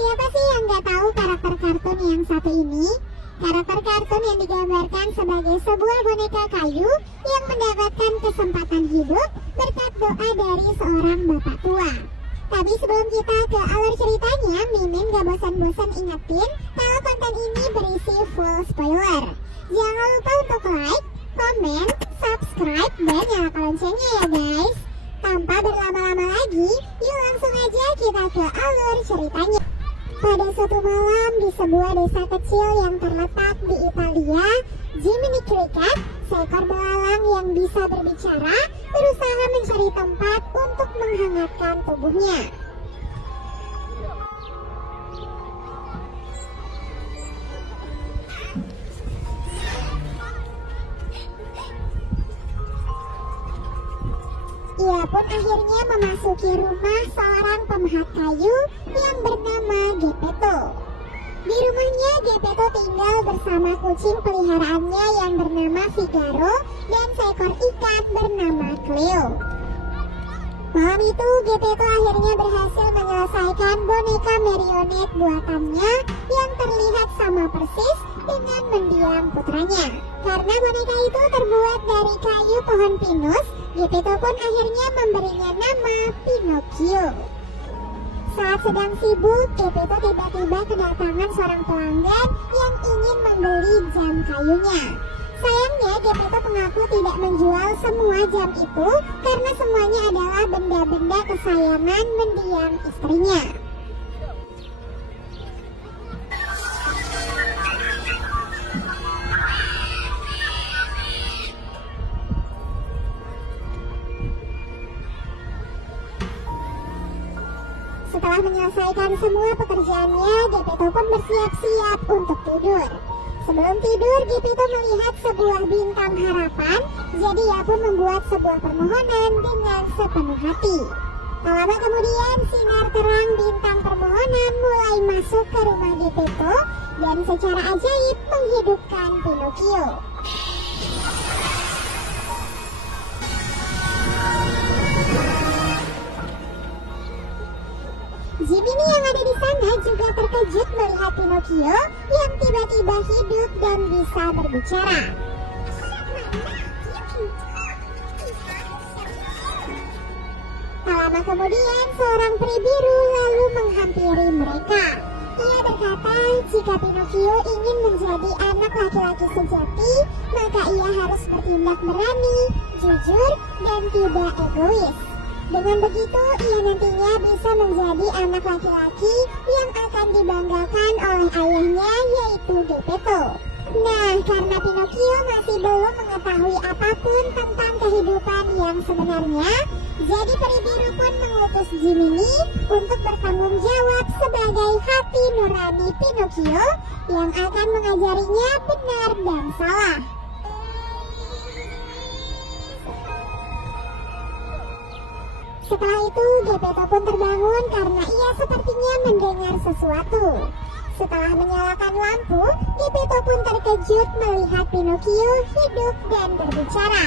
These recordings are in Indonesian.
Siapa sih yang nggak tahu karakter kartun yang satu ini? Karakter kartun yang digambarkan sebagai sebuah boneka kayu yang mendapatkan kesempatan hidup berkat doa dari seorang bapak tua. Tapi sebelum kita ke alur ceritanya, Mimin gak bosan-bosan ingetin kalau konten ini berisi full spoiler. Jangan lupa untuk like, komen, subscribe, dan nyalakan loncengnya ya guys. Tanpa berlama-lama lagi, yuk langsung aja kita ke alur ceritanya. Pada suatu malam di sebuah desa kecil yang terletak di Italia, Jiminy Cricket, seekor belalang yang bisa berbicara, berusaha mencari tempat untuk menghangatkan tubuhnya. Ia pun akhirnya memasuki rumah seorang pemahat kayu yang bernama Geppetto. Di rumahnya, Geppetto tinggal bersama kucing peliharaannya yang bernama Figaro dan seekor ikan bernama Cleo. Malam itu, Geppetto akhirnya berhasil menyelesaikan boneka marionet buatannya yang terlihat sama persis dengan mendiang putranya. Karena boneka itu terbuat dari kayu pohon pinus, Geppetto pun akhirnya memberinya nama Pinocchio. Saat sedang sibuk, Geppetto tiba-tiba kedatangan seorang pelanggan yang ingin membeli jam kayunya. Sayangnya, Geppetto mengaku tidak menjual semua jam itu karena semuanya adalah benda-benda kesayangan mendiang istrinya. Setelah menyelesaikan semua pekerjaannya, Geppetto pun bersiap-siap untuk tidur. Sebelum tidur, Geppetto melihat sebuah bintang harapan, jadi ia pun membuat sebuah permohonan dengan sepenuh hati. Tak lama kemudian, sinar terang bintang permohonan mulai masuk ke rumah Geppetto dan secara ajaib menghidupkan Pinocchio. Jiminy yang ada di sana juga terkejut melihat Pinocchio yang tiba-tiba hidup dan bisa berbicara. Tak lama kemudian, seorang peri biru lalu menghampiri mereka. Ia berkata, jika Pinocchio ingin menjadi anak laki-laki sejati, maka ia harus bertindak berani, jujur, dan tidak egois. Dengan begitu, ia nantinya bisa menjadi anak laki-laki yang akan dibanggakan oleh ayahnya, yaitu Geppetto. Nah, karena Pinocchio masih belum mengetahui apapun tentang kehidupan yang sebenarnya, jadi peri biru pun mengutus Jiminy untuk bertanggung jawab sebagai hati nurani Pinocchio yang akan mengajarinya benar dan salah. Setelah itu, Geppetto pun terbangun karena ia sepertinya mendengar sesuatu. Setelah menyalakan lampu, Geppetto pun terkejut melihat Pinocchio hidup dan berbicara.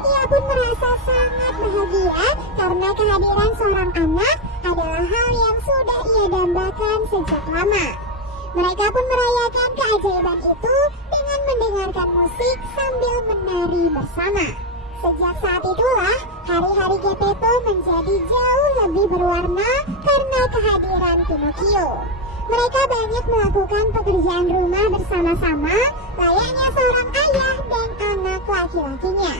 Ia pun merasa sangat bahagia karena kehadiran seorang anak adalah hal yang sudah ia dambakan sejak lama. Mereka pun merayakan keajaiban itu dengan mendengarkan musik sambil menari bersama. Sejak saat itulah, hari-hari Geppetto menjadi jauh lebih berwarna karena kehadiran Pinocchio. Mereka banyak melakukan pekerjaan rumah bersama-sama, layaknya seorang ayah dan anak laki-lakinya.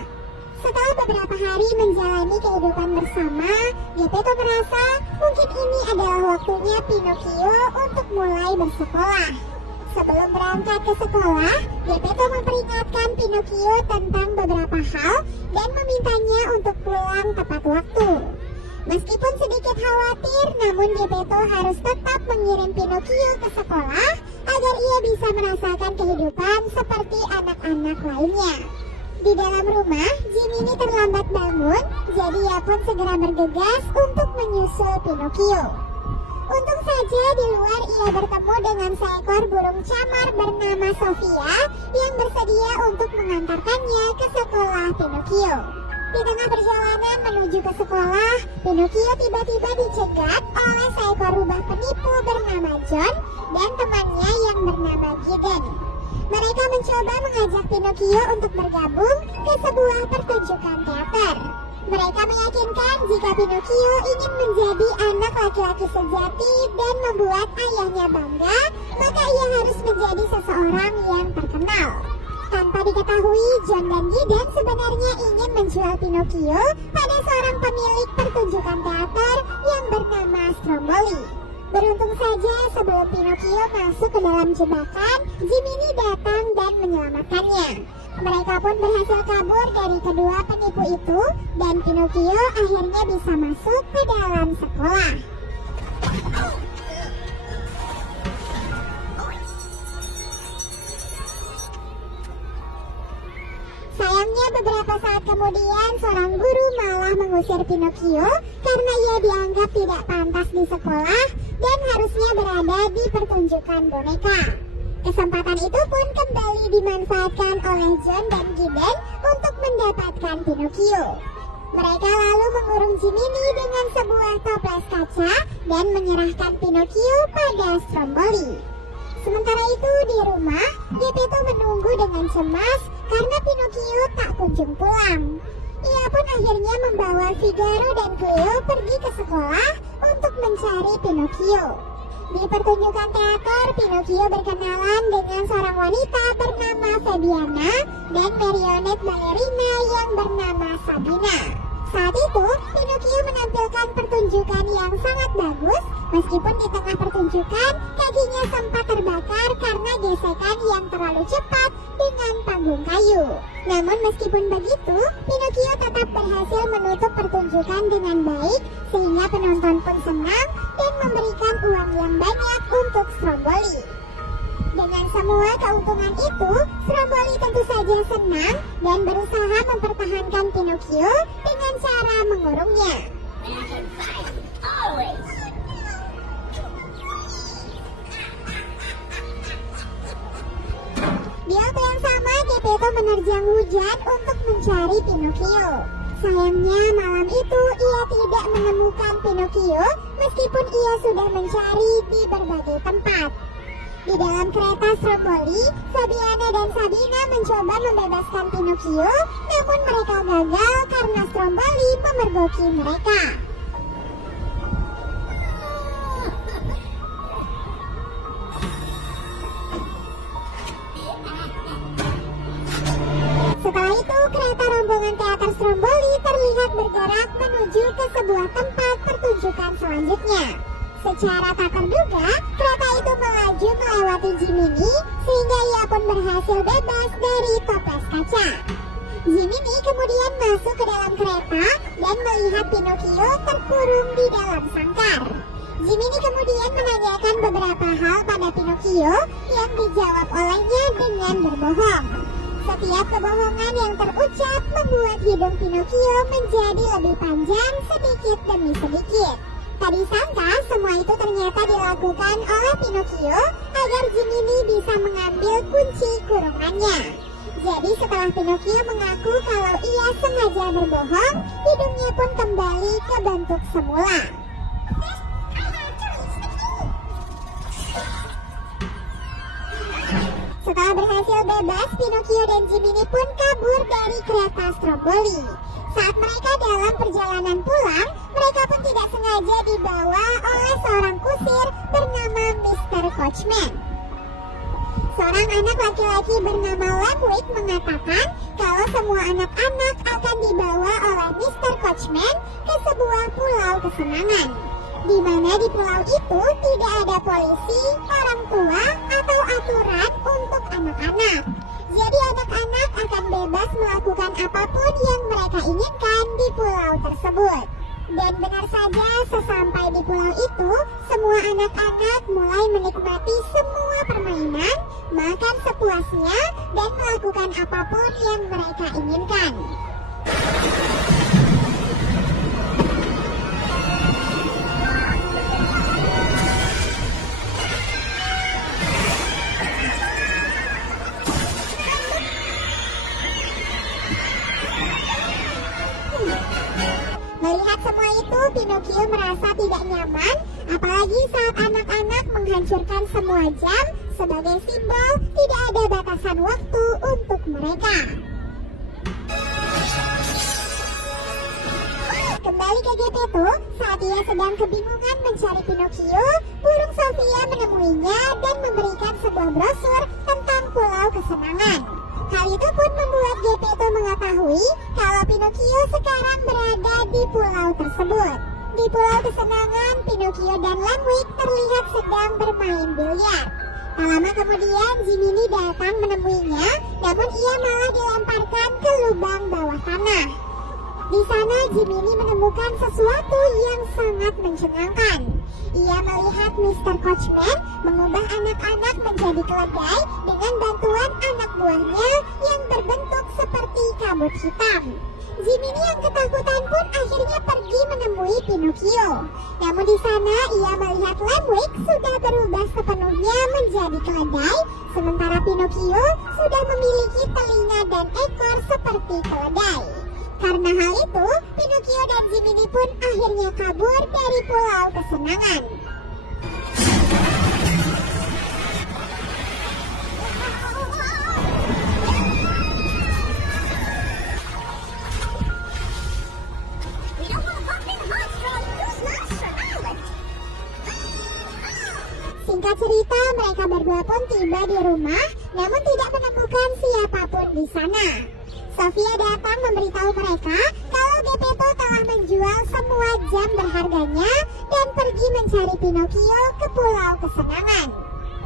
Setelah beberapa hari menjalani kehidupan bersama, Geppetto merasa mungkin ini adalah waktunya Pinocchio untuk mulai bersekolah. Sebelum berangkat ke sekolah, Geppetto memperingatkan Pinocchio tentang beberapa hal dan memintanya untuk pulang tepat waktu. Meskipun sedikit khawatir, namun Geppetto harus tetap mengirim Pinocchio ke sekolah agar ia bisa merasakan kehidupan seperti anak-anak lainnya. Di dalam rumah, Jiminy terlambat bangun, jadi ia pun segera bergegas untuk menyusul Pinocchio. Untung saja di luar ia bertemu dengan seekor burung camar bernama Sofia yang bersedia untuk mengantarkannya ke sekolah Pinocchio. Di tengah perjalanan menuju ke sekolah, Pinocchio tiba-tiba dicegat oleh seekor rubah penipu bernama John dan temannya yang bernama Gideon. Mereka mencoba mengajak Pinocchio untuk bergabung ke sebuah pertunjukan teater. Mereka meyakinkan jika Pinocchio ingin menjadi anak laki-laki sejati dan membuat ayahnya bangga, maka ia harus menjadi seseorang yang terkenal. Tanpa diketahui, John dan Gideon sebenarnya ingin menjual Pinocchio pada seorang pemilik pertunjukan teater yang bernama Stromboli. Beruntung saja sebelum Pinocchio masuk ke dalam jebakan, Jiminy datang dan menyelamatkannya. Mereka pun berhasil kabur dari kedua penipu itu dan Pinocchio akhirnya bisa masuk ke dalam sekolah. Sayangnya beberapa saat kemudian seorang guru malah mengusir Pinocchio karena ia dianggap tidak pantas di sekolah dan harusnya berada di pertunjukan boneka. Kesempatan itu pun kembali dimanfaatkan oleh John dan Gideon untuk mendapatkan Pinocchio. Mereka lalu mengurung Jiminy dengan sebuah toples kaca dan menyerahkan Pinocchio pada Stromboli. Sementara itu di rumah, Geppetto menunggu dengan cemas karena Pinocchio tak kunjung pulang. Ia pun akhirnya membawa Figaro dan Cleo pergi ke sekolah untuk mencari Pinocchio. Di pertunjukan teater, Pinocchio berkenalan dengan seorang wanita bernama Fabiana dan marionet balerina yang bernama Sabina. Saat itu, Pinocchio menampilkan pertunjukan yang sangat bagus, meskipun di tengah pertunjukan, kakinya sempat terbakar karena gesekan yang terlalu cepat dengan panggung kayu. Namun meskipun begitu, Pinocchio tetap berhasil menutup pertunjukan dengan baik, sehingga penonton pun senang dan memberikan uang yang banyak untuk Stromboli. Dengan semua keuntungan itu, Stromboli tentu saja senang dan berusaha mempertahankan Pinocchio dengan cara mengurungnya. Di waktu yang sama, Geppetto menerjang hujan untuk mencari Pinocchio. Sayangnya malam itu ia tidak menemukan Pinocchio meskipun ia sudah mencari di berbagai tempat. Di dalam kereta Stromboli, Fabiana dan Sabina mencoba membebaskan Pinocchio, namun mereka gagal karena Stromboli memergoki mereka. Setelah itu, kereta rombongan teater Stromboli terlihat bergerak menuju ke sebuah tempat pertunjukan selanjutnya. Secara tak terduga, kereta itu melaju melewati Jiminy sehingga ia pun berhasil bebas dari toples kaca. Jiminy kemudian masuk ke dalam kereta dan melihat Pinocchio terkurung di dalam sangkar. Jiminy kemudian menanyakan beberapa hal pada Pinocchio yang dijawab olehnya dengan berbohong. Setiap kebohongan yang terucap membuat hidung Pinocchio menjadi lebih panjang sedikit demi sedikit. Tak disangka semua itu ternyata dilakukan oleh Pinocchio agar Jiminy bisa mengambil kunci kurungannya. Jadi setelah Pinocchio mengaku kalau ia sengaja berbohong, hidungnya pun kembali ke bentuk semula. Setelah berhasil bebas, Pinocchio dan Jiminy pun kabur dari kereta Stromboli. Saat mereka dalam perjalanan pulang, mereka pun tidak sengaja dibawa oleh seorang kusir bernama Mr. Coachman. Seorang anak laki-laki bernama Lamwick mengatakan kalau semua anak-anak akan dibawa oleh Mr. Coachman ke sebuah pulau kesenangan, di mana di pulau itu tidak ada polisi, orang tua, atau aturan untuk anak-anak. Jadi anak-anak akan bebas melakukan apapun yang mereka inginkan di pulau tersebut. Dan benar saja, sesampai di pulau itu, semua anak-anak mulai menikmati semua permainan, makan sepuasnya, dan melakukan apapun yang mereka inginkan. Pinocchio merasa tidak nyaman, apalagi saat anak-anak menghancurkan semua jam sebagai simbol tidak ada batasan waktu untuk mereka. Kembali ke Geppetto, saat ia sedang kebingungan mencari Pinocchio, burung Sofia menemuinya dan memberikan sebuah brosur tentang Pulau Kesenangan. Hal itu pun membuat Geppetto mengetahui kalau Pinocchio sekarang berada di pulau tersebut. Di Pulau Kesenangan, Pinocchio dan Lemwig terlihat sedang bermain biliar. Tak lama kemudian Jiminy datang menemuinya, namun ia malah dilemparkan ke lubang bawah tanah. Di sana Jiminy menemukan sesuatu yang sangat mencengangkan. Ia melihat Mr. Coachman mengubah anak-anak menjadi keledai dengan bantuan anak buahnya yang berbentuk seperti kabut hitam. Jiminy yang ketakutan pun akhirnya pergi menemui Pinocchio. Namun di sana ia melihat Lemwig sudah berubah sepenuhnya menjadi keledai, sementara Pinocchio sudah memiliki telinga dan ekor seperti keledai. Karena hal itu, Pinocchio dan Jiminy pun akhirnya kabur dari Pulau Kesenangan. Singkat cerita, mereka berdua pun tiba di rumah, namun tidak menemukan siapapun di sana. Sofia datang memberitahu mereka kalau Geppetto telah menjual semua jam berharganya dan pergi mencari Pinocchio ke Pulau Kesenangan.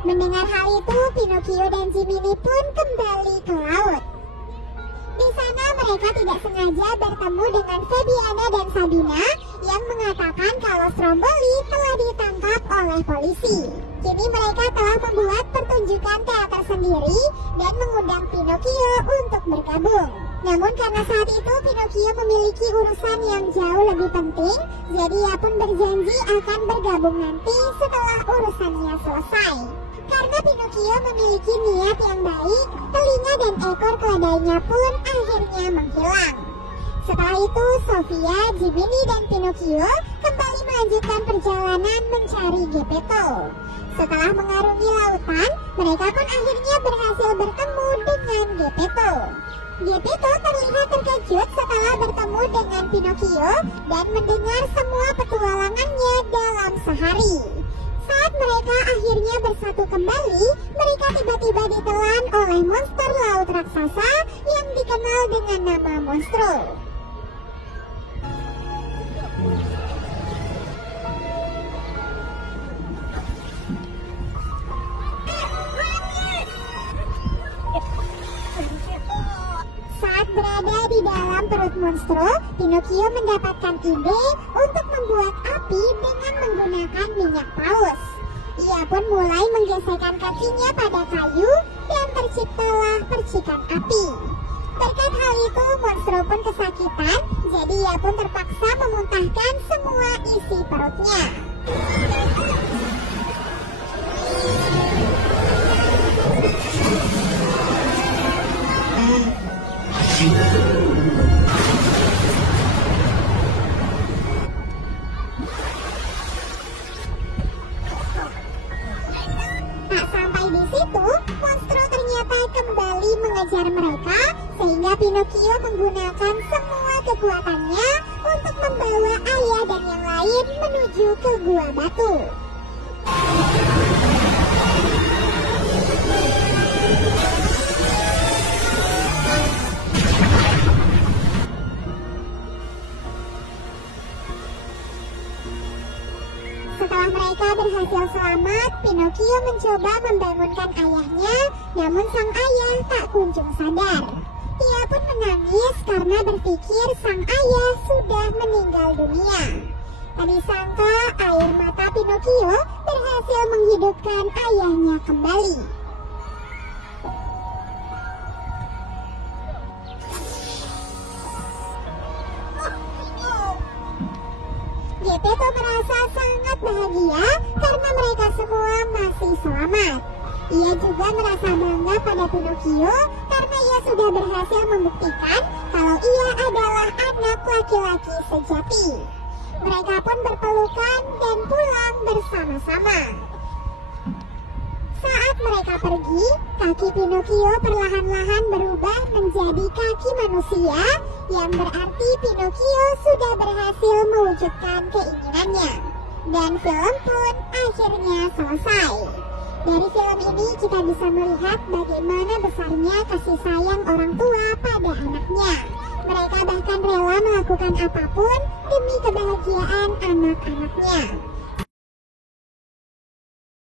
Mendengar hal itu, Pinocchio dan Jiminy pun kembali ke laut. Di sana mereka tidak sengaja bertemu dengan Fabiana dan Sabina yang mengatakan kalau Stromboli telah ditangkap oleh polisi. Kini mereka telah membuat pertunjukan teater sendiri dan mengundang Pinocchio untuk bergabung. Namun karena saat itu Pinocchio memiliki urusan yang jauh lebih penting, jadi ia pun berjanji akan bergabung nanti setelah urusannya selesai. Karena Pinocchio memiliki niat yang baik, telinga dan ekor keledainya pun akhirnya menghilang. Setelah itu, Sofia, Jiminy, dan Pinocchio kembali melanjutkan perjalanan mencari Geppetto. Setelah mengarungi lautan, mereka pun akhirnya berhasil bertemu dengan Geppetto. Geppetto terlihat terkejut setelah bertemu dengan Pinocchio dan mendengar semua petualangannya dalam sehari. Saat mereka akhirnya bersatu kembali, mereka tiba-tiba ditelan oleh monster laut raksasa yang dikenal dengan nama Monstro. Saat berada di dalam perut Monstro, Pinocchio mendapatkan ide untuk membuat api dengan menggunakan minyak paus. Ia pun mulai menggesekkan kakinya pada kayu dan terciptalah percikan api. Berkat hal itu, Monstro pun kesakitan, jadi ia pun terpaksa memuntahkan semua isi perutnya. Tak sampai di situ, Monstro ternyata kembali mengejar mereka, sehingga Pinocchio menggunakan semua kekuatannya untuk membawa ayah dan yang lain menuju ke Gua Batu. Setelah mereka berhasil selamat, Pinocchio mencoba membangunkan ayahnya, namun sang ayah tak kunjung sadar. Ia pun menangis karena berpikir sang ayah sudah meninggal dunia. Tak disangka air mata Pinocchio berhasil menghidupkan ayahnya kembali. Geppetto merasa sangat bahagia karena mereka semua masih selamat. Ia juga merasa bangga pada Pinocchio karena ia sudah berhasil membuktikan kalau ia adalah anak laki-laki sejati. Mereka pun berpelukan dan pulang bersama-sama. Saat mereka pergi, kaki Pinocchio perlahan-lahan berubah menjadi kaki manusia, yang berarti Pinocchio sudah berhasil mewujudkan keinginannya. Dan film pun akhirnya selesai. Dari film ini kita bisa melihat bagaimana besarnya kasih sayang orang tua pada anaknya. Mereka bahkan rela melakukan apapun demi kebahagiaan anak-anaknya.